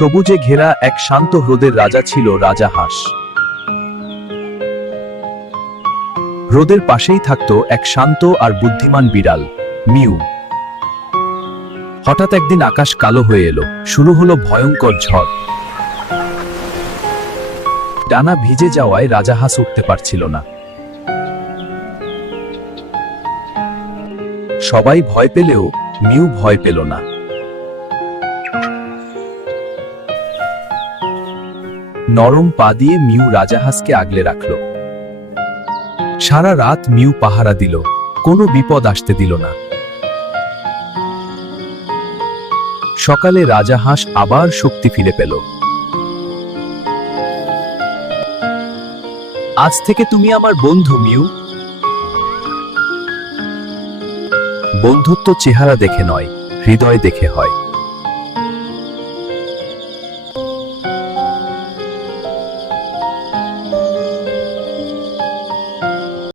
সবুজে ঘেরা এক শান্ত হ্রদের রাজা ছিল রাজা হাঁস। হ্রদের পাশেই থাকত এক শান্ত আর বুদ্ধিমান বিড়াল, মিউ। হঠাৎ একদিন আকাশ কালো হয়ে এলো, শুরু হলো ভয়ঙ্কর ঝড়। ডানা ভিজে যাওয়ায় রাজা হাঁস উঠতে পারছিল না। সবাই ভয় পেলেও মিউ ভয় পেল না। নরম পা দিয়ে মিউ রাজাহাঁসকে আগলে রাখল। সারা রাত মিউ পাহারা দিল, কোনো বিপদ আসতে দিল না। সকালে রাজাহাঁস আবার শক্তি ফিরে পেল। আজ থেকে তুমি আমার বন্ধু, মিউ। বন্ধুত্ব চেহারা দেখে নয়, হৃদয় দেখে হয়।